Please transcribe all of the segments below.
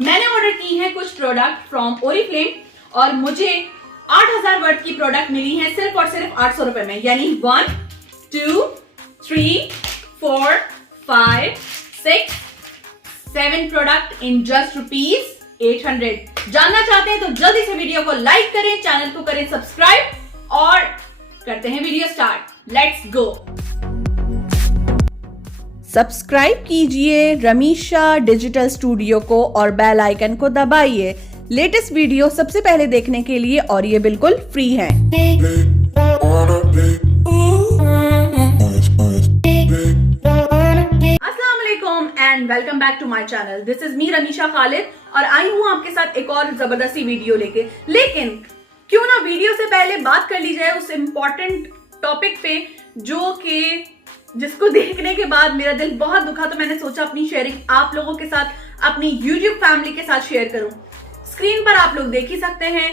मैंने ऑर्डर की है कुछ प्रोडक्ट फ्रॉम ओरिफ्लेम और मुझे 8000 वर्थ की प्रोडक्ट मिली है सिर्फ और सिर्फ 800 रुपए में, यानी 1 2 3 4 5 6 7 प्रोडक्ट इन जस्ट ₹800। जानना चाहते हैं तो जल्दी से वीडियो को लाइक करें, चैनल को करें सब्सक्राइब और करते हैं video start. Let's go. Subscribe कीजिए रमीशा डिजिटल स्टूडियो को और बेल आइकन को दबाइए लेटेस्ट वीडियो सबसे पहले देखने के लिए, और ये बिल्कुल फ्री है। अस्सलाम वालेकुम and welcome back to my channel. This is me Ramisha Khalid और आई हूँ आपके साथ एक और जबरदस्ती वीडियो लेके। लेकिन क्यों ना वीडियो से पहले बात कर ली जाए उस इम्पोर्टेंट टॉपिक पे जो कि जिसको देखने के बाद मेरा दिल बहुत दुखा, तो मैंने सोचा अपनी शेयरिंग आप लोगों के साथ, अपनी यूट्यूब फैमिली के साथ शेयर करूं। स्क्रीन पर आप लोग देख ही सकते हैं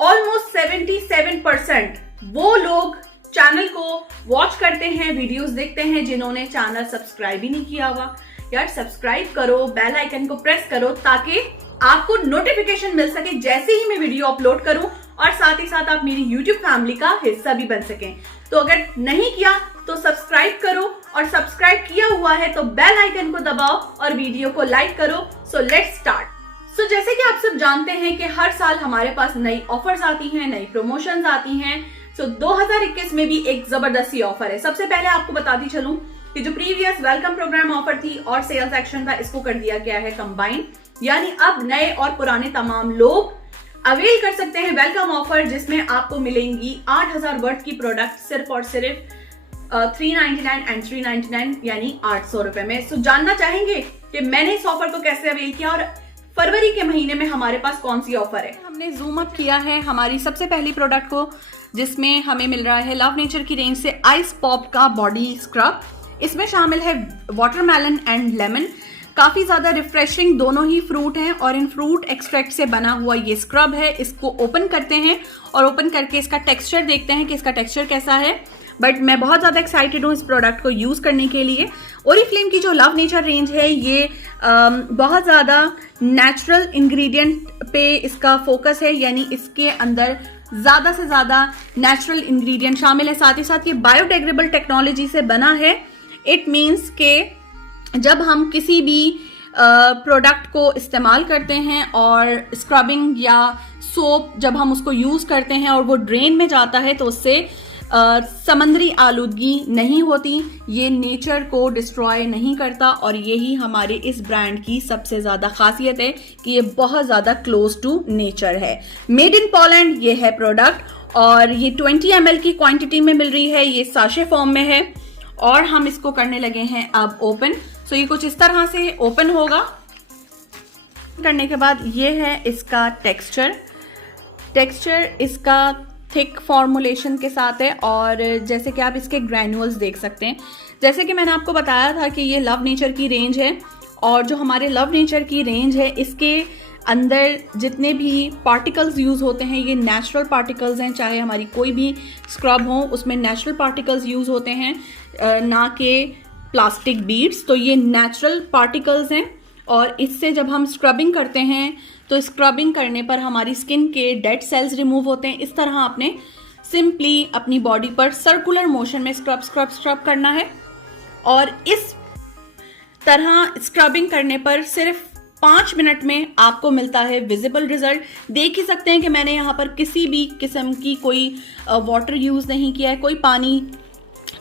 ऑलमोस्ट 77% वो लोग चैनल को वॉच करते हैं, वीडियोस देखते हैं जिन्होंने चैनल सब्सक्राइब ही नहीं किया हुआ। यार सब्सक्राइब करो, बेल आइकन को प्रेस करो ताकि आपको नोटिफिकेशन मिल सके जैसे ही मैं वीडियो अपलोड करूं, और साथ ही साथ आप मेरी यूट्यूब फैमिली का हिस्सा भी बन सकें। तो अगर नहीं किया तो सब्सक्राइब करो, और सब्सक्राइब किया हुआ है तो बेल आइकन को दबाओ और वीडियो को लाइक करो। So let's start. सो जैसे कि आप सब जानते हैं कि हर साल हमारे पास नई ऑफर्स आती हैं, नई प्रमोशंस आती हैं। सो 2021 में भी एक जबरदस्ती ऑफर है। सबसे पहले आपको बताती चलूं कि जो प्रीवियस वेलकम प्रोग्राम ऑफर थी और सेल्स एक्शन था, इसको कर दिया गया है कंबाइन, यानी अब नए और पुराने तमाम लोग अवेल कर सकते हैं वेलकम ऑफर, जिसमें आपको मिलेंगी 8000 वर्थ की प्रोडक्ट सिर्फ और सिर्फ 399 एंड 399 यानी 800 रुपए में। सो जानना चाहेंगे कि मैंने इस ऑफर को कैसे अवेल किया और फरवरी के महीने में हमारे पास कौन सी ऑफर है। हमने जूम अप किया है हमारी सबसे पहली प्रोडक्ट को, जिसमें हमें मिल रहा है लव नेचर की रेंज से आइस पॉप का बॉडी स्क्रब। इसमें शामिल है वाटरमेलन एंड लेमन। काफी ज्यादा रिफ्रेशिंग दोनों ही फ्रूट हैं और इन फ्रूट एक्सट्रैक्ट से बना हुआ ये स्क्रब है। इसको ओपन करते हैं और ओपन करके इसका टेक्सचर देखते हैं कि इसका टेक्सचर कैसा है। बट मैं बहुत ज्यादा एक्साइटेड हूँ इस प्रोडक्ट को यूज करने के लिए। ओरिफ्लेम की जो लव नेचर रेंज है ये बहुत ज्यादा नेचुरल इंग्रेडिएंट पे इसका फोकस है, यानी इसके अंदर ज्यादा से ज्यादा नेचुरल इंग्रेडिएंट शामिल है। साथ ही साथ ये बायोडिग्रेडेबल टेक्नोलॉजी से बना है। इट मीन्स के जब हम किसी भी प्रोडक्ट को इस्तेमाल करते हैं और स्क्रबिंग या सोप जब हम उसको यूज करते हैं और वो ड्रेन में जाता है तो उससे समंदरी आलूदगी नहीं होती, ये नेचर को डिस्ट्रॉय नहीं करता। और यही हमारे इस ब्रांड की सबसे ज्यादा खासियत है कि ये बहुत ज्यादा क्लोज टू नेचर है। मेड इन पोलैंड ये है प्रोडक्ट और ये 20 ml की क्वांटिटी में मिल रही है। ये साशे फॉर्म में है और हम इसको करने लगे हैं अब ओपन। सो ये कुछ इस तरह से ओपन होगा। करने के बाद ये है इसका टेक्सचर इसका थिक फॉर्मुलेशन के साथ है और जैसे कि आप इसके ग्रैन्युअल्स देख सकते हैं। जैसे कि मैंने आपको बताया था कि ये लव नेचर की रेंज है और जो हमारे लव नेचर की रेंज है इसके अंदर जितने भी पार्टिकल्स यूज़ होते हैं ये नेचुरल पार्टिकल्स हैं। चाहे हमारी कोई भी स्क्रब हो उसमें नेचुरल पार्टिकल्स यूज़ होते हैं, ना कि प्लास्टिक बीड्स। तो ये नेचुरल पार्टिकल्स हैं और इससे जब हम स्क्रबिंग करते हैं तो स्क्रबिंग करने पर हमारी स्किन के डेड सेल्स रिमूव होते हैं। इस तरह आपने सिंपली अपनी बॉडी पर सर्कुलर मोशन में स्क्रब करना है और इस तरह स्क्रबिंग करने पर सिर्फ 5 मिनट में आपको मिलता है विजिबल रिजल्ट। देख ही सकते हैं कि मैंने यहाँ पर किसी भी किस्म की कोई वाटर यूज़ नहीं किया है, कोई पानी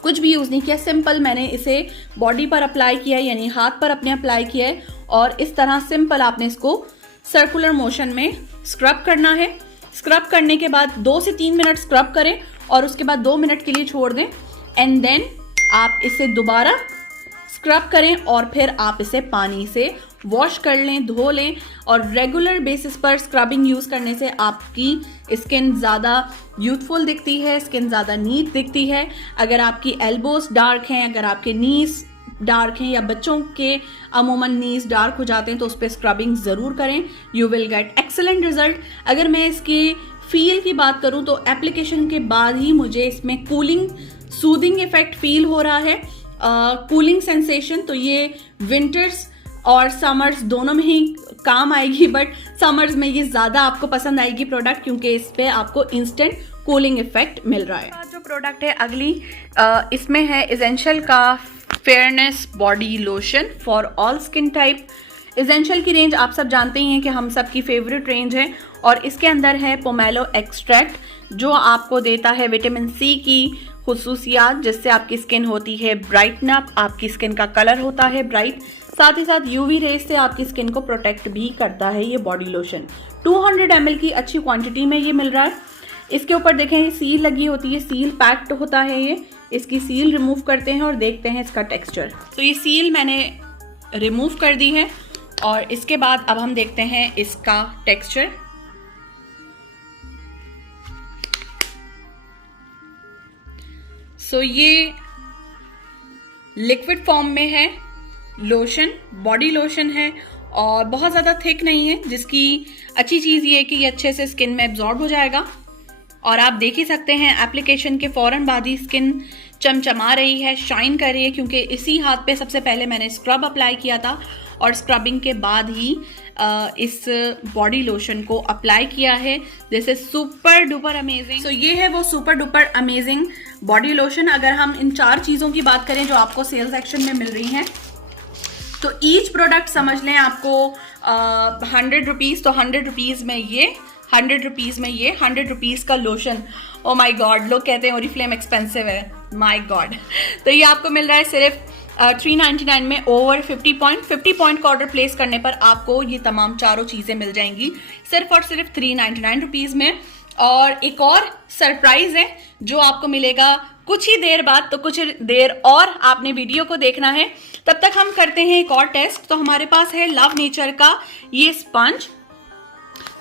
कुछ भी यूज़ नहीं किया। सिंपल मैंने इसे बॉडी पर अप्लाई किया है, यानी हाथ पर अपने अप्लाई किया है और इस तरह सिंपल आपने इसको सर्कुलर मोशन में स्क्रब करना है। स्क्रब करने के बाद 2 से 3 मिनट स्क्रब करें और उसके बाद 2 मिनट के लिए छोड़ दें एंड देन आप इसे दोबारा स्क्रब करें और फिर आप इसे पानी से वॉश कर लें, धो लें। और रेगुलर बेसिस पर स्क्रबिंग यूज़ करने से आपकी स्किन ज़्यादा यूथफुल दिखती है, स्किन ज़्यादा नीट दिखती है। अगर आपकी एल्बोज डार्क हैं, अगर आपके नीज डार्क हैं या बच्चों के अमूमन नीज डार्क हो जाते हैं तो उस पर स्क्रबिंग ज़रूर करें। You will get excellent result. अगर मैं इसकी फील की बात करूं तो एप्लीकेशन के बाद ही मुझे इसमें कूलिंग सूदिंग इफेक्ट फील हो रहा है, कूलिंग सेंसेशन। तो ये विंटर्स और समर्स दोनों में ही काम आएगी, बट समर्स में ये ज़्यादा आपको पसंद आएगी प्रोडक्ट, क्योंकि इस पे आपको इंस्टेंट कूलिंग इफेक्ट मिल रहा है। जो प्रोडक्ट है अगली, इसमें है एसेंशियल का fairness body lotion for all skin type. Essential की रेंज आप सब जानते ही हैं कि हम सब की फेवरेट रेंज है, और इसके अंदर है पोमेलो एक्सट्रैक्ट, जो आपको देता है विटामिन सी की खुसूसियात, जिससे आपकी स्किन होती है ब्राइटन अप, आपकी स्किन का कलर होता है ब्राइट, साथ ही साथ यूवी रेज से आपकी स्किन को प्रोटेक्ट भी करता है ये बॉडी लोशन। 200 ml की अच्छी क्वांटिटी में ये मिल रहा है। इसके ऊपर देखें सील लगी होती है, सील पैक्ड होता है ये। इसकी सील रिमूव करते हैं और देखते हैं इसका टेक्सचर। तो ये सील मैंने रिमूव कर दी है, और इसके बाद अब हम देखते हैं इसका टेक्सचर। सो ये लिक्विड फॉर्म में है लोशन, बॉडी लोशन है, और बहुत ज़्यादा थिक नहीं है, जिसकी अच्छी चीज़ ये है कि ये अच्छे से स्किन में एब्जॉर्ब हो जाएगा। और आप देख ही सकते हैं एप्लीकेशन के फ़ौरन बाद ही स्किन चमचमा रही है, शाइन कर रही है, क्योंकि इसी हाथ पे सबसे पहले मैंने स्क्रब अप्लाई किया था, और स्क्रबिंग के बाद ही इस बॉडी लोशन को अप्लाई किया है। This is super duper amazing. So ये है वो super duper amazing body lotion. अगर हम इन 4 चीज़ों की बात करें जो आपको सेल सेक्शन में मिल रही हैं, तो ईच प्रोडक्ट समझ लें आपको 100 रुपीज़, तो 100 रुपीज़ में ये, 100 रुपीज़ में ये, 100 रुपीज़ का लोशन। ओ माई गॉड, लोग कहते हैं ओरिफ्लेम एक्सपेंसिव है, माई गॉड। तो ये आपको मिल रहा है सिर्फ 399 में। ओवर 50 पॉइंट का ऑर्डर प्लेस करने पर आपको ये तमाम चारों चीज़ें मिल जाएंगी सिर्फ और सिर्फ 399 रुपीज़ में। और एक और सरप्राइज है जो आपको मिलेगा कुछ ही देर बाद, तो कुछ देर और आपने वीडियो को देखना है। तब तक हम करते हैं एक और टेस्ट। तो हमारे पास है लव नेचर का ये स्पंज।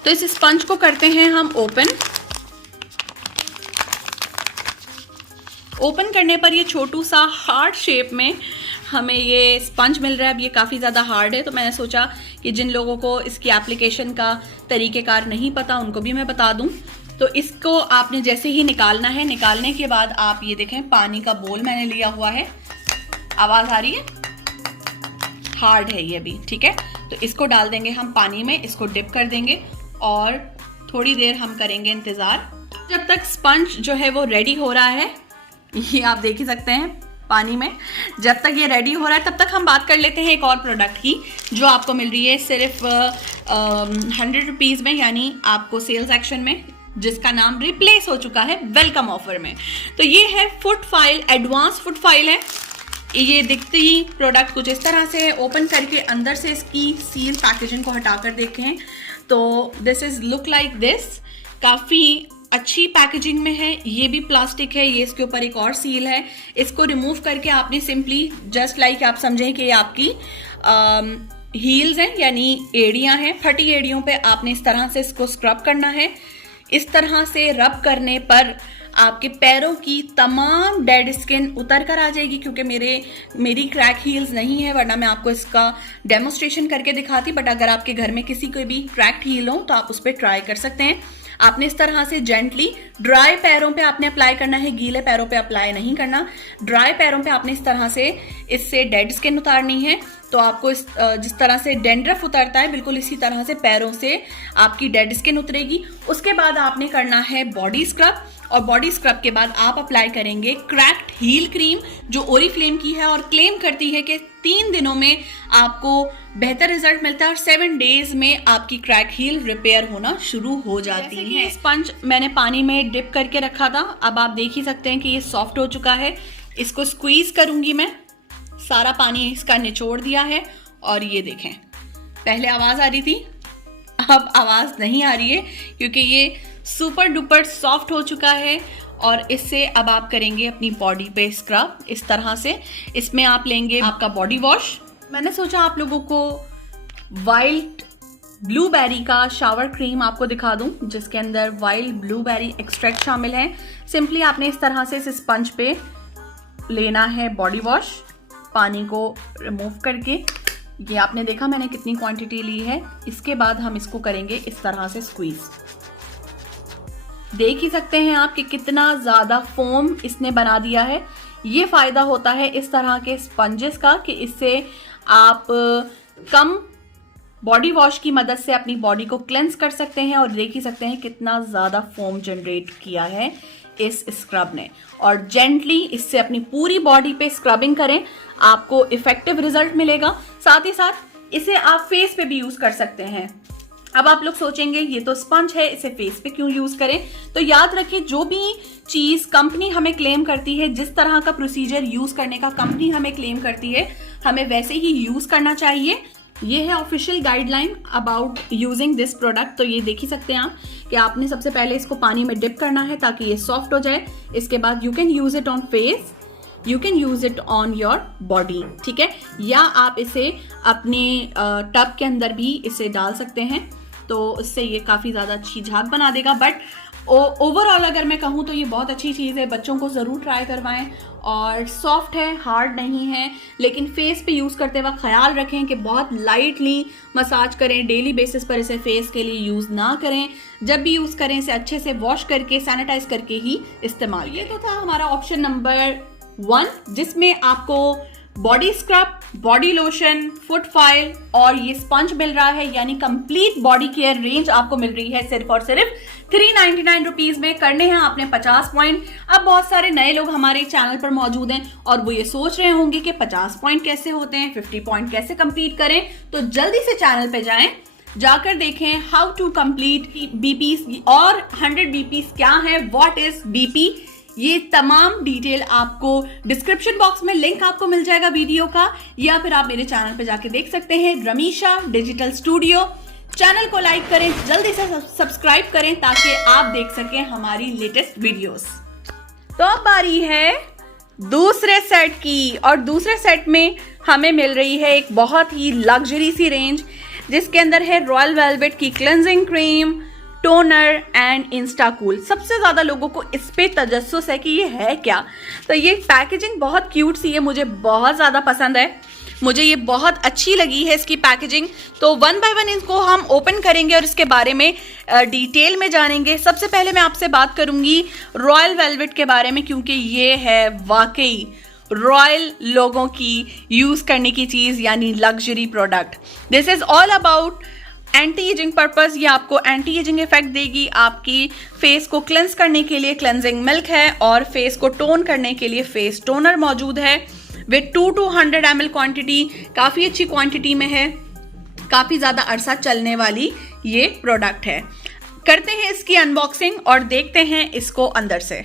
तो इस स्पंज को करते हैं हम ओपन करने पर ये छोटू सा हार्ड शेप में हमें ये स्पंज मिल रहा है। अब ये काफ़ी ज़्यादा हार्ड है, तो मैंने सोचा कि जिन लोगों को इसकी एप्लीकेशन का तरीक़ेकार नहीं पता उनको भी मैं बता दूं। तो इसको आपने जैसे ही निकालना है, निकालने के बाद आप ये देखें पानी का बोल मैंने लिया हुआ है। आवाज़ आ रही है? हार्ड है ये भी, ठीक है। तो इसको डाल देंगे हम पानी में, इसको डिप कर देंगे और थोड़ी देर हम करेंगे इंतज़ार जब तक स्पंज जो है वो रेडी हो रहा है। ये आप देख ही सकते हैं पानी में। जब तक ये रेडी हो रहा है तब तक हम बात कर लेते हैं एक और प्रोडक्ट की जो आपको मिल रही है सिर्फ 100 रुपीज़ में, यानी आपको सेल्स एक्शन में, जिसका नाम रिप्लेस हो चुका है वेलकम ऑफर में। तो ये है foot file, advance foot file है। ये दिखती ही प्रोडक्ट कुछ इस तरह से है। ओपन करके अंदर से इसकी सील पैकेजिंग को हटाकर देखें तो this is look like this. काफ़ी अच्छी पैकेजिंग में है। ये भी प्लास्टिक है, ये इसके ऊपर एक और सील है। इसको रिमूव करके आपने सिंपली जस्ट लाइक आप समझें कि ये आपकी हील्स हैं, यानी एड़ियाँ हैं। फटी एड़ियों पे आपने इस तरह से इसको स्क्रब करना है। इस तरह से रब करने पर आपके पैरों की तमाम डेड स्किन उतर कर आ जाएगी। क्योंकि मेरी क्रैक हील्स नहीं है, वरना मैं आपको इसका डेमोस्ट्रेशन करके दिखाती। बट अगर आपके घर में किसी को भी क्रैक्ड हील हो तो आप उस पर ट्राई कर सकते हैं। आपने इस तरह से जेंटली ड्राई पैरों पे आपने अप्लाई करना है, गीले पैरों पे अप्लाई नहीं करना। ड्राई पैरों पे आपने इस तरह से इससे डेड स्किन उतारनी है। तो आपको जिस तरह से डेंड्रफ उतरता है, बिल्कुल इसी तरह से पैरों से आपकी डेड स्किन उतरेगी। उसके बाद आपने करना है बॉडी स्क्रब, और बॉडी स्क्रब के बाद आप अप्लाई करेंगे क्रैक्ड हील क्रीम जो ओरिफ्लेम की है और क्लेम करती है कि 3 दिनों में आपको बेहतर रिजल्ट मिलता है और 7 डेज में आपकी क्रैक हील रिपेयर होना शुरू हो जाती है। स्पंज मैंने पानी में डिप करके रखा था। अब आप देख ही सकते हैं कि ये सॉफ्ट हो चुका है। इसको स्क्वीज करूंगी मैं, सारा पानी इसका निचोड़ दिया है। और ये देखें, पहले आवाज आ रही थी, अब आवाज नहीं आ रही है क्योंकि ये सुपर डुपर सॉफ्ट हो चुका है। और इससे अब आप करेंगे अपनी बॉडी पे स्क्रब इस तरह से। इसमें आप लेंगे आपका बॉडी वॉश। मैंने सोचा आप लोगों को वाइल्ड ब्लूबेरी का शावर क्रीम आपको दिखा दूं, जिसके अंदर वाइल्ड ब्लूबेरी एक्सट्रैक्ट शामिल है। सिंपली आपने इस तरह से इस स्पंज पे लेना है बॉडी वॉश, पानी को रिमूव करके। ये आपने देखा मैंने कितनी क्वांटिटी ली है। इसके बाद हम इसको करेंगे इस तरह से स्क्वीज। देख ही सकते हैं आप कि कितना ज़्यादा फोम इसने बना दिया है। ये फ़ायदा होता है इस तरह के स्पंजेस का कि इससे आप कम बॉडी वॉश की मदद से अपनी बॉडी को क्लेंस कर सकते हैं। और देख ही सकते हैं कितना ज़्यादा फोम जनरेट किया है इस स्क्रब ने। और जेंटली इससे अपनी पूरी बॉडी पे स्क्रबिंग करें, आपको इफेक्टिव रिजल्ट मिलेगा। साथ ही साथ इसे आप फेस पे भी यूज कर सकते हैं। अब आप लोग सोचेंगे ये तो स्पंज है, इसे फेस पे क्यों यूज करें? तो याद रखिए, जो भी चीज कंपनी हमें क्लेम करती है, जिस तरह का प्रोसीजर यूज करने का कंपनी हमें क्लेम करती है, हमें वैसे ही यूज करना चाहिए। ये है official guideline about using this product. तो ये देख ही सकते हैं आप कि आपने सबसे पहले इसको पानी में डिप करना है ताकि ये सॉफ्ट हो जाए। इसके बाद you can use it on face, you can use it on your body, ठीक है। या आप इसे अपने टब के अंदर भी इसे डाल सकते हैं, तो इससे ये काफ़ी ज़्यादा अच्छी झाग बना देगा। बट ओवरऑल अगर मैं कहूँ तो ये बहुत अच्छी चीज़ है, बच्चों को ज़रूर ट्राई करवाएं। और सॉफ्ट है, हार्ड नहीं है, लेकिन फेस पे यूज़ करते वक्त ख्याल रखें कि बहुत लाइटली मसाज करें। डेली बेसिस पर इसे फेस के लिए यूज़ ना करें। जब भी यूज़ करें इसे अच्छे से वॉश करके, सैनिटाइज करके ही इस्तेमाल। ये तो था हमारा ऑप्शन नंबर 1, जिसमें आपको body scrub, body lotion, foot file और ये स्पंज मिल रहा है, यानी कंप्लीट बॉडी केयर रेंज आपको मिल रही है सिर्फ और सिर्फ 399 रुपीज में। करने हैं आपने 50 पॉइंट। अब बहुत सारे नए लोग हमारे चैनल पर मौजूद हैं और वो ये सोच रहे होंगे कि 50 पॉइंट कैसे होते हैं, 50 पॉइंट कैसे कंप्लीट करें। तो जल्दी से चैनल पे जाएं, जाकर देखें हाउ टू कंप्लीट बीपी और 100 बीपी क्या है, व्हाट इज बीपी। ये तमाम डिटेल आपको डिस्क्रिप्शन बॉक्स में लिंक आपको मिल जाएगा वीडियो का, या फिर आप मेरे चैनल पे जाके देख सकते हैं, रमीशा डिजिटल स्टूडियो। चैनल को लाइक करें, जल्दी से सब्सक्राइब करें ताकि आप देख सकें हमारी लेटेस्ट वीडियोस। तो अब बारी है दूसरे सेट की, और दूसरे सेट में हमें मिल रही है एक बहुत ही लग्जरी सी रेंज, जिसके अंदर है रॉयल वेलवेट की क्लेंजिंग क्रीम, टोनर एंड इंस्टाकूल। सबसे ज्यादा लोगों को इस पे तजस्सुस है कि ये है क्या। तो ये पैकेजिंग बहुत क्यूट सी है, मुझे बहुत ज्यादा पसंद है, मुझे ये बहुत अच्छी लगी है इसकी पैकेजिंग। तो 1 बाय 1 इसको हम ओपन करेंगे और इसके बारे में डिटेल में जानेंगे। सबसे पहले मैं आपसे बात करूंगी रॉयल वेलवेट के बारे में, क्योंकि ये है वाकई रॉयल लोगों की यूज करने की चीज, यानी luxury product. This is all about anti ageing purpose. ये आपको एंटी एजिंग इफेक्ट देगी। आपकी फेस को क्लेंस करने के लिए क्लेंजिंग मिल्क है और फेस को टोन करने के लिए फेस टोनर मौजूद है विद 2 to 100 ml क्वांटिटी। काफ़ी अच्छी क्वांटिटी में है, काफ़ी ज़्यादा अरसा चलने वाली ये प्रोडक्ट है। करते हैं इसकी अनबॉक्सिंग और देखते हैं इसको अंदर से।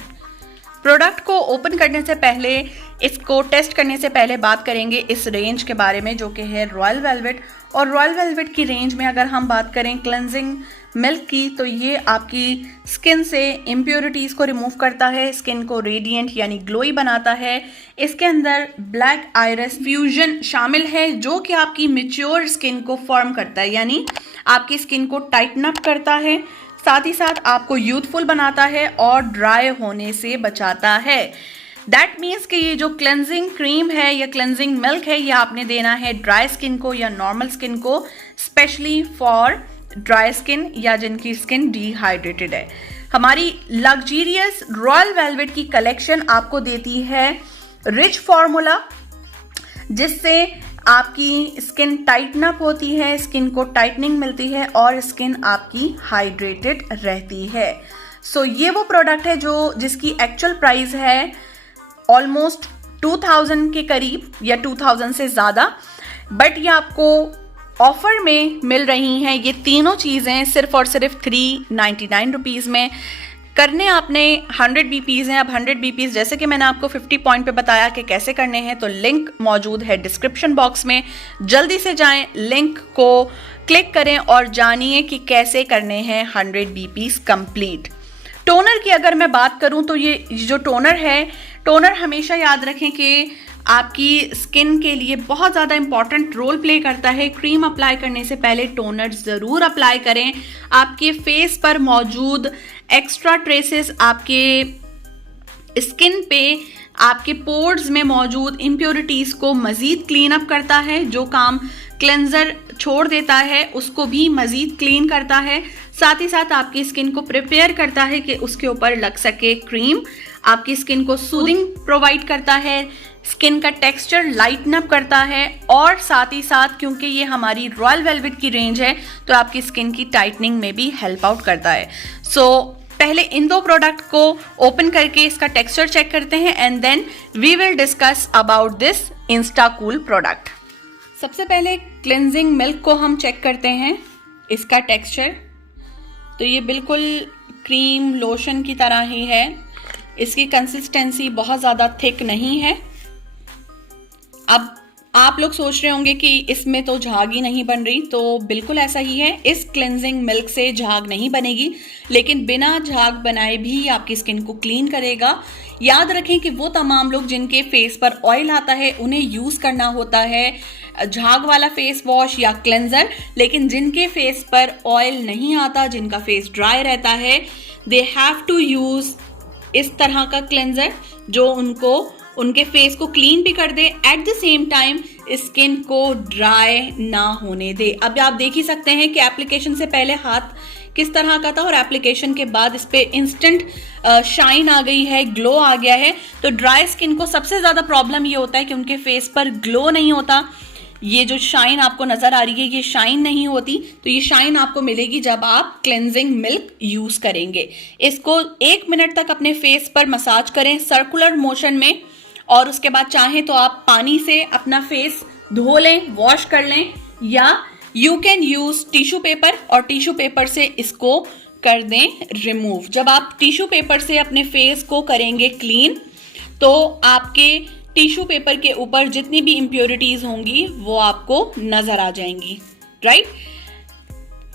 प्रोडक्ट को ओपन करने से पहले, इसको टेस्ट करने से पहले बात करेंगे इस रेंज के बारे में, जो कि है रॉयल वेलवेट। और रॉयल वेलवेट की रेंज में अगर हम बात करें क्लेंजिंग मिल्क की, तो ये आपकी स्किन से इम्प्योरिटीज़ को रिमूव करता है, स्किन को रेडिएंट यानी ग्लोई बनाता है। इसके अंदर ब्लैक आयरस फ्यूजन शामिल है, जो कि आपकी मैच्योर स्किन को फर्म करता है, यानी आपकी स्किन को टाइटन अप करता है। साथ ही साथ आपको यूथफुल बनाता है और ड्राई होने से बचाता है। दैट मीन्स कि ये जो क्लेंजिंग क्रीम है या क्लेंजिंग मिल्क है, ये आपने देना है ड्राई स्किन को या नॉर्मल स्किन को, स्पेशली फॉर ड्राई स्किन या जिनकी स्किन डिहाइड्रेटेड है। हमारी लग्जरियस रॉयल वेलवेट की कलेक्शन आपको देती है रिच फॉर्मूला, जिससे आपकी स्किन टाइटन अप होती है, स्किन को टाइटनिंग मिलती है और स्किन आपकी हाइड्रेटेड रहती है। सो ये वो प्रोडक्ट है जिसकी एक्चुअल प्राइस है ऑलमोस्ट 2000 के करीब या 2000 से ज़्यादा, बट ये आपको ऑफर में मिल रही हैं ये तीनों चीज़ें सिर्फ और सिर्फ 399 रुपीज़ में। करने आपने 100 बीपीज़ हैं। अब 100 बीपीज़ जैसे कि मैंने आपको 50 पॉइंट पे बताया कि कैसे करने हैं, तो लिंक मौजूद है डिस्क्रिप्शन बॉक्स में। जल्दी से जाएं, लिंक को क्लिक करें और जानिए कि कैसे करने हैं 100 बीपीज़ कंप्लीट। टोनर की अगर मैं बात करूं तो ये जो टोनर है, टोनर हमेशा याद रखें कि आपकी स्किन के लिए बहुत ज़्यादा इंपॉर्टेंट रोल प्ले करता है। क्रीम अप्लाई करने से पहले टोनर ज़रूर अप्लाई करें। आपके फेस पर मौजूद एक्स्ट्रा ट्रेसेस आपके स्किन पे, आपके पोर्स में मौजूद इम्प्योरिटीज़ को मज़ीद क्लीन अप करता है। जो काम क्लेंजर छोड़ देता है उसको भी मज़ीद क्लीन करता है। साथ ही साथ आपकी स्किन को प्रिपेयर करता है कि उसके ऊपर लग सके क्रीम। आपकी स्किन को सूदिंग प्रोवाइड करता है, स्किन का टेक्सचर लाइटन अप करता है, और साथ ही साथ क्योंकि ये हमारी रॉयल वेलवेट की रेंज है तो आपकी स्किन की टाइटनिंग में भी हेल्प आउट करता है। सो पहले इन दो प्रोडक्ट को ओपन करके इसका टेक्सचर चेक करते हैं and then we will discuss about this Instacool product. सबसे पहले क्लेंजिंग मिल्क को हम चेक करते हैं, इसका टेक्सचर तो ये बिल्कुल क्रीम लोशन की तरह ही है। इसकी कंसिस्टेंसी बहुत ज़्यादा थिक नहीं है। अब आप लोग सोच रहे होंगे कि इसमें तो झाग ही नहीं बन रही, तो बिल्कुल ऐसा ही है। इस क्लेंजिंग मिल्क से झाग नहीं बनेगी, लेकिन बिना झाग बनाए भी आपकी स्किन को क्लीन करेगा। याद रखें कि वो तमाम लोग जिनके फेस पर ऑयल आता है उन्हें यूज़ करना होता है झाग वाला फेस वॉश या क्लेंजर, लेकिन जिनके फेस पर ऑयल नहीं आता, जिनका फेस ड्राई रहता है, दे हैव टू यूज़ इस तरह का क्लेंजर जो उनके फेस को क्लीन भी कर दे, at the same time skin को ड्राई ना होने दे। अब आप देख ही सकते हैं कि एप्लीकेशन से पहले हाथ किस तरह का था और एप्लीकेशन के बाद इस पे इंस्टेंट शाइन आ गई है, ग्लो आ गया है। तो ड्राई स्किन को सबसे ज़्यादा प्रॉब्लम ये होता है कि उनके फेस पर ग्लो नहीं होता। ये जो शाइन आपको नज़र आ रही है ये शाइन नहीं होती, तो ये शाइन आपको मिलेगी जब आप क्लेंजिंग मिल्क यूज़ करेंगे। इसको 1 मिनट तक अपने फेस पर मसाज करें सर्कुलर मोशन में, और उसके बाद चाहें तो आप पानी से अपना फेस धो लें, वॉश कर लें, या you can use tissue paper और टिश्यू पेपर से इसको कर दें रिमूव। जब आप टिश्यू पेपर से अपने फेस को करेंगे क्लीन तो आपके टिश्यू पेपर के ऊपर जितनी भी इम्प्योरिटीज होंगी वो आपको नजर आ जाएंगी, राइट।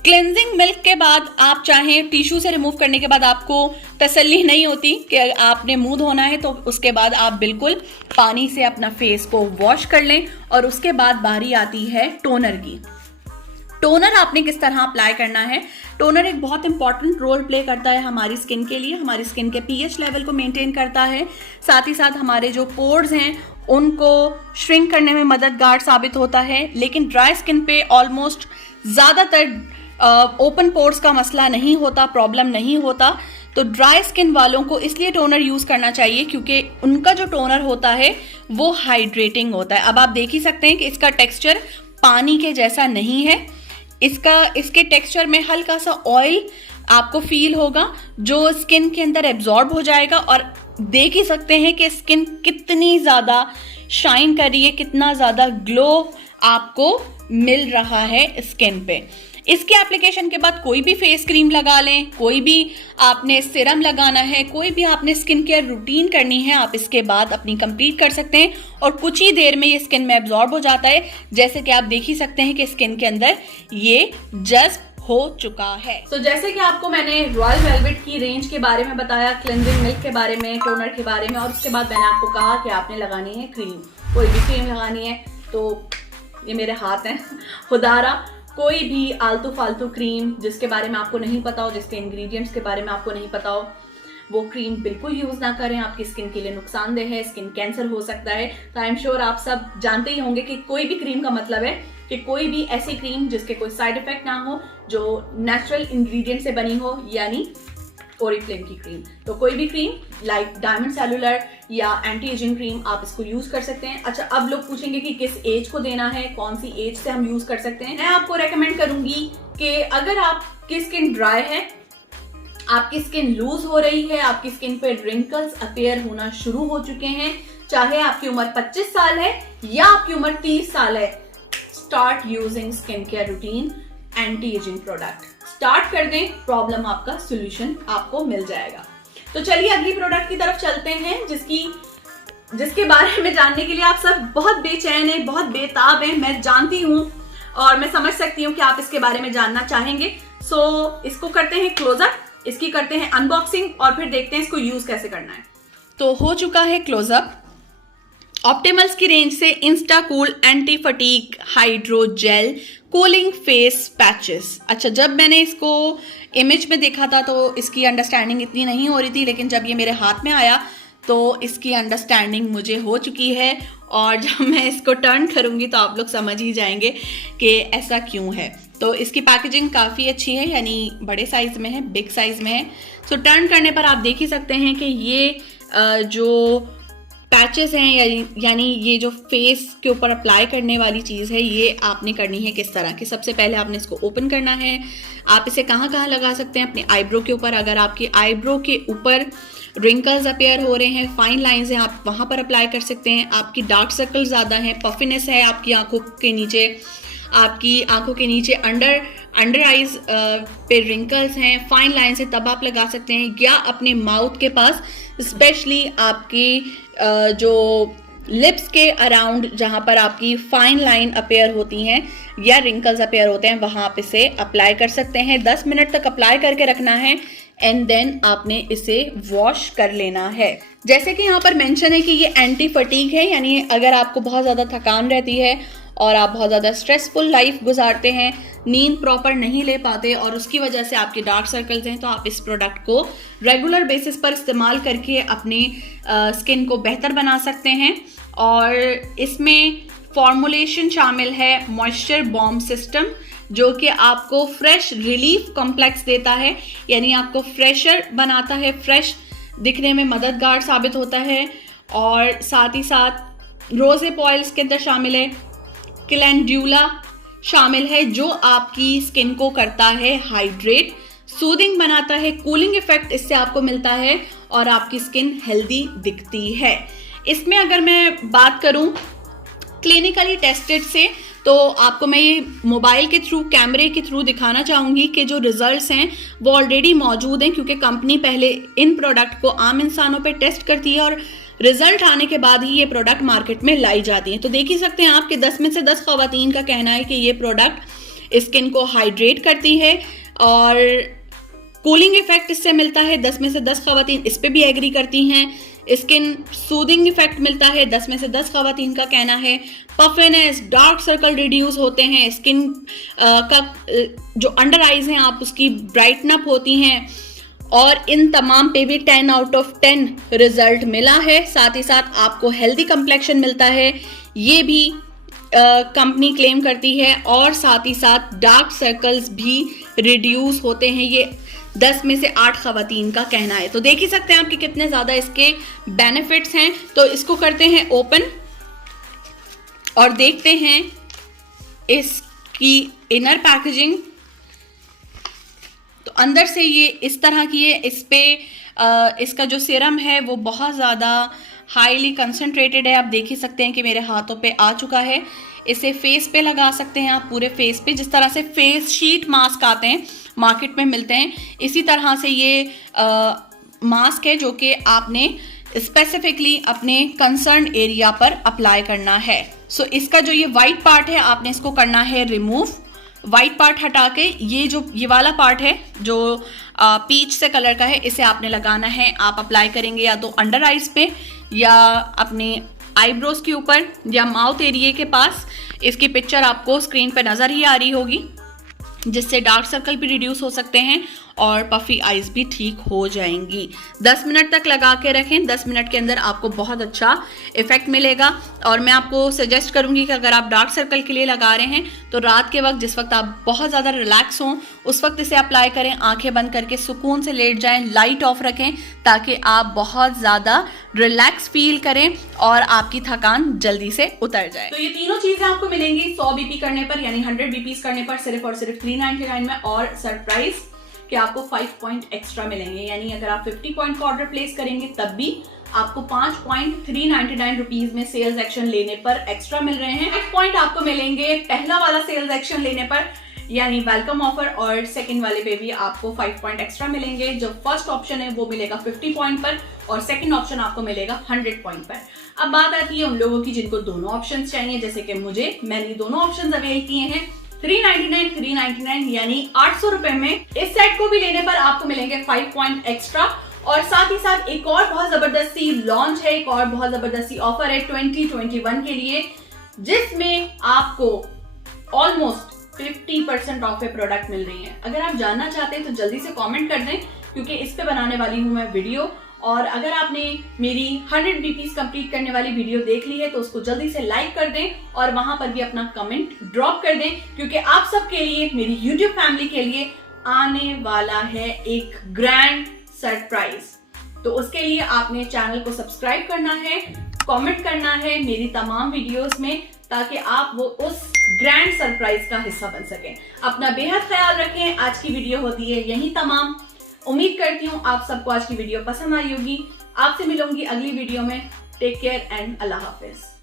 क्लेंजिंग मिल्क के बाद आप चाहें टिश्यू से रिमूव करने के बाद आपको तसल्ली नहीं होती कि आपने मुंह धोना है, तो उसके बाद आप बिल्कुल पानी से अपना फेस को वॉश कर लें। और उसके बाद बारी आती है टोनर की। टोनर आपने किस तरह अप्लाई करना है। टोनर एक बहुत इंपॉर्टेंट रोल प्ले करता है हमारी स्किन के लिए, हमारी स्किन के पीएच लेवल को मेंटेन करता है, साथ ही साथ हमारे जो पोर्स हैं उनको श्रिंक करने में मददगार साबित होता है। लेकिन ड्राई स्किन पे ऑलमोस्ट ज़्यादातर ओपन पोर्स का मसला नहीं होता, प्रॉब्लम नहीं होता। तो ड्राई स्किन वालों को इसलिए टोनर यूज़ करना चाहिए क्योंकि उनका जो टोनर होता है वो हाइड्रेटिंग होता है। अब आप देख ही सकते हैं कि इसका टेक्सचर पानी के जैसा नहीं है, इसके टेक्सचर में हल्का सा ऑयल आपको फील होगा जो स्किन के अंदर एब्जॉर्ब हो जाएगा। और देख ही सकते हैं कि स्किन कितनी ज़्यादा शाइन कर रही है, कितना ज़्यादा ग्लो आपको मिल रहा है स्किन पे। इसके एप्लीकेशन के बाद कोई भी फेस क्रीम लगा लें, कोई भी आपने सिरम लगाना है, कोई भी आपने स्किन केयर रूटीन करनी है, आप इसके बाद अपनी कंप्लीट कर सकते हैं और कुछ ही देर में ये स्किन में एब्जॉर्ब हो जाता है। जैसे कि आप देख ही सकते हैं कि स्किन के अंदर ये जज्ब हो चुका है। तो जैसे कि आपको मैंने रॉयल वेलवेट की रेंज के बारे में बताया, क्लेंजिंग मिल्क के बारे में, टोनर के बारे में, और उसके बाद मैंने आपको कहा कि आपने लगानी है क्रीम, कोई भी क्रीम लगानी है। तो ये मेरे हाथ हैं, खुदारा कोई भी आलतू फालतू क्रीम जिसके बारे में आपको नहीं पता हो, जिसके इंग्रेडिएंट्स के बारे में आपको नहीं पता हो, वो क्रीम बिल्कुल यूज ना करें। आपकी स्किन के लिए नुकसानदेह है, स्किन कैंसर हो सकता है। तो आई एम श्योर आप सब जानते ही होंगे कि कोई भी क्रीम का मतलब है कि कोई भी ऐसी क्रीम जिसके कोई साइड इफेक्ट ना हो, जो नेचुरल इंग्रेडिएंट से बनी हो, यानी ओरिफ्लेम की क्रीम। तो कोई भी क्रीम लाइक डायमंड सेलुलर या एंटी एजिंग क्रीम आप इसको यूज कर सकते हैं। अच्छा, अब लोग पूछेंगे कि किस एज को देना है, कौन सी एज से हम यूज कर सकते हैं। मैं आपको रेकमेंड करूंगी कि अगर आपकी स्किन ड्राई है, आपकी स्किन लूज हो रही है, आपकी स्किन पे रिंकल्स अपीयर होना शुरू हो चुके हैं, चाहे आपकी उम्र 25 साल है या आपकी उम्र 30 साल है, start using skin care routine anti ageing product start कर दें, प्रॉब्लम आपका सोल्यूशन आपको मिल जाएगा। तो चलिए अगली प्रोडक्ट की तरफ चलते हैं जिसके बारे में जानने के लिए आप सब बहुत बेचैन हैं, बहुत बेताब हैं, मैं जानती हूं और मैं समझ सकती हूं कि आप इसके बारे में जानना चाहेंगे। सो इसको करते हैं क्लोजअप, इसकी करते हैं अनबॉक्सिंग और फिर देखते हैं इसको यूज कैसे करना है। तो हो चुका है क्लोजअप। ऑप्टिमल्स की रेंज से Instacool anti fatigue hydro gel cooling face patches. अच्छा, जब मैंने इसको इमेज में देखा था तो इसकी अंडरस्टैंडिंग इतनी नहीं हो रही थी, लेकिन जब ये मेरे हाथ में आया तो इसकी अंडरस्टैंडिंग मुझे हो चुकी है और जब मैं इसको टर्न करूँगी तो आप लोग समझ ही जाएंगे कि ऐसा क्यों है। तो इसकी पैकेजिंग काफ़ी अच्छी है, यानी बड़े साइज़ में है, बिग साइज़ में है। सो टर्न करने पर आप देख ही सकते हैं कि ये जो पैचेस हैं यानी ये जो फेस के ऊपर अप्लाई करने वाली चीज़ है, ये आपने करनी है किस तरह कि सबसे पहले आपने इसको ओपन करना है। आप इसे कहाँ लगा सकते हैं? अपने आईब्रो के ऊपर। अगर आपकी आईब्रो के ऊपर रिंकल्स अपेयर हो रहे हैं, फाइन लाइंस हैं, आप वहाँ पर अप्लाई कर सकते हैं। आपकी डार्क सर्कल ज़्यादा हैं, पफिनेस है आपकी आंखों के नीचे, आपकी आंखों के नीचे अंडर आइज पे रिंकल्स हैं, फाइन लाइंस है, तब आप लगा सकते हैं। या अपने माउथ के पास स्पेशली आपकी जो लिप्स के अराउंड जहाँ पर आपकी फाइन लाइन अपेयर होती हैं या रिंकल्स अपेयर होते हैं, वहाँ आप इसे अप्लाई कर सकते हैं। 10 मिनट तक अप्लाई करके रखना है एंड देन आपने इसे वॉश कर लेना है। जैसे कि यहाँ पर मेंशन है कि ये एंटी फटीग है, यानी अगर आपको बहुत ज़्यादा थकान रहती है और आप बहुत ज़्यादा स्ट्रेसफुल लाइफ गुजारते हैं, नींद प्रॉपर नहीं ले पाते और उसकी वजह से आपके डार्क सर्कल्स हैं, तो आप इस प्रोडक्ट को रेगुलर बेसिस पर इस्तेमाल करके अपनी स्किन को बेहतर बना सकते हैं। और इसमें फॉर्मुलेशन शामिल है मॉइस्चर बॉम्ब सिस्टम, जो कि आपको फ्रेश रिलीफ कॉम्प्लेक्स देता है, यानी आपको फ्रेशर बनाता है, फ्रेश दिखने में मददगार साबित होता है। और साथ ही साथ रोजेप ऑयल इसके अंदर शामिल है, कैलेंडुला शामिल है, जो आपकी स्किन को करता है हाइड्रेट, सूदिंग बनाता है, कूलिंग इफेक्ट इससे आपको मिलता है और आपकी स्किन हेल्दी दिखती है। इसमें अगर मैं बात करूं क्लिनिकली टेस्टेड से, तो आपको मैं ये मोबाइल के थ्रू, कैमरे के थ्रू दिखाना चाहूँगी कि जो रिजल्ट्स हैं वो ऑलरेडी मौजूद हैं, क्योंकि कंपनी पहले इन प्रोडक्ट को आम इंसानों पे टेस्ट करती है और रिजल्ट आने के बाद ही ये प्रोडक्ट मार्केट में लाई जाती है। तो देख ही सकते हैं आप कि 10 में से 10 ख़वातीन का कहना है कि ये प्रोडक्ट स्किन को हाइड्रेट करती है और कूलिंग इफेक्ट इससे मिलता है। 10 में से 10 ख़वातीन इस पर भी एग्री करती हैं। स्किन सूदिंग इफेक्ट मिलता है, 10 में से 10 ख़वातीन का कहना है। पफिनेस, डार्क सर्कल रिड्यूस होते हैं, स्किन का जो अंडर आइज हैं आप उसकी ब्राइटन अप होती हैं, और इन तमाम पे भी 10 आउट ऑफ 10 रिजल्ट मिला है। साथ ही साथ आपको हेल्दी कंप्लेक्शन मिलता है, ये भी कंपनी क्लेम करती है, और साथ ही साथ डार्क सर्कल्स भी रिड्यूस होते हैं। ये 10 में से 8 ख़वातीन का कहना है। तो देख ही सकते हैं आपके कितने ज़्यादा इसके बेनिफिट्स हैं। तो इसको करते हैं ओपन और देखते हैं इसकी इनर पैकेजिंग। तो अंदर से ये इस तरह की है। इस पे इसका जो सीरम है वो बहुत ज़्यादा हाईली कंसनट्रेटेड है। आप देख ही सकते हैं कि मेरे हाथों पे आ चुका है। इसे फेस पे लगा सकते हैं आप, पूरे फेस पे, जिस तरह से फेस शीट मास्क आते हैं मार्केट में मिलते हैं, इसी तरह से ये मास्क है जो कि आपने स्पेसिफिकली अपने कंसर्न एरिया पर अप्लाई करना है। सो इसका जो ये वाइट पार्ट है आपने इसको करना है रिमूव। वाइट पार्ट हटा के ये वाला पार्ट है जो पीच से कलर का है, इसे आपने लगाना है। आप अप्लाई करेंगे या तो अंडर आइज पे या अपने आईब्रोज के ऊपर या माउथ एरिया के पास। इसकी पिक्चर आपको स्क्रीन पे नज़र ही आ रही होगी, जिससे डार्क सर्कल भी रिड्यूस हो सकते हैं और पफी आइज भी ठीक हो जाएंगी। 10 मिनट तक लगा के रखें। 10 मिनट के अंदर आपको बहुत अच्छा इफेक्ट मिलेगा। और मैं आपको सजेस्ट करूंगी कि अगर आप डार्क सर्कल के लिए लगा रहे हैं तो रात के वक्त, जिस वक्त आप बहुत ज़्यादा रिलैक्स हों, उस वक्त इसे अप्लाई करें। आंखें बंद करके सुकून से लेट जाएं, लाइट ऑफ रखें, ताकि आप बहुत ज़्यादा रिलैक्स फील करें और आपकी थकान जल्दी से उतर जाए। तो ये तीनों चीज़ें आपको मिलेंगी 100 बीपी करने पर, यानी 100 बीपीज करने पर सिर्फ और सिर्फ 399 में। और सरप्राइज कि आपको 5 पॉइंट एक्स्ट्रा मिलेंगे, यानी अगर आप 50 पॉइंट का ऑर्डर प्लेस करेंगे तब भी आपको 5.399 रुपीज में सेल्स एक्शन लेने पर एक्स्ट्रा मिल रहे हैं। 5 पॉइंट आपको मिलेंगे पहला वाला सेल्स एक्शन लेने पर, यानी वेलकम ऑफर, और सेकंड वाले पे भी आपको 5 पॉइंट एक्स्ट्रा मिलेंगे। जो फर्स्ट ऑप्शन है वो मिलेगा 50 पॉइंट पर और सेकंड ऑप्शन आपको मिलेगा 100 पॉइंट पर। अब बात आती है उन लोगों की जिनको दोनों ऑप्शन चाहिए, जैसे कि मुझे, मैंने दोनों ऑप्शन अवेल किए हैं। 399 यानी 800 रुपए में इस सेट को भी लेने पर आपको मिलेंगे 5 पॉइंट एक्स्ट्रा। और साथ ही साथ एक और बहुत जबरदस्ती लॉन्च है, एक और बहुत जबरदस्ती ऑफर है 2021 के लिए, जिसमें आपको ऑलमोस्ट 50% ऑफ पे प्रोडक्ट मिल रही है। अगर आप जानना चाहते हैं तो जल्दी से कमेंट कर दें, क्योंकि इस पे बनाने वाली हूं मैं वीडियो। और अगर आपने मेरी 100 बीपीज कंप्लीट करने वाली वीडियो देख ली है तो उसको जल्दी से लाइक कर दें और वहां पर भी अपना कमेंट ड्रॉप कर दें, क्योंकि आप सबके लिए, मेरी यूट्यूब फैमिली के लिए आने वाला है एक ग्रैंड सरप्राइज। तो उसके लिए आपने चैनल को सब्सक्राइब करना है, कमेंट करना है मेरी तमाम वीडियोस में, ताकि आप वो उस ग्रैंड सरप्राइज का हिस्सा बन सकें। अपना बेहद ख्याल रखें। आज की वीडियो होती है यही तमाम। उम्मीद करती हूँ आप सबको आज की वीडियो पसंद आई होगी। आपसे मिलूंगी अगली वीडियो में। टेक केयर एंड अल्लाह हाफिज।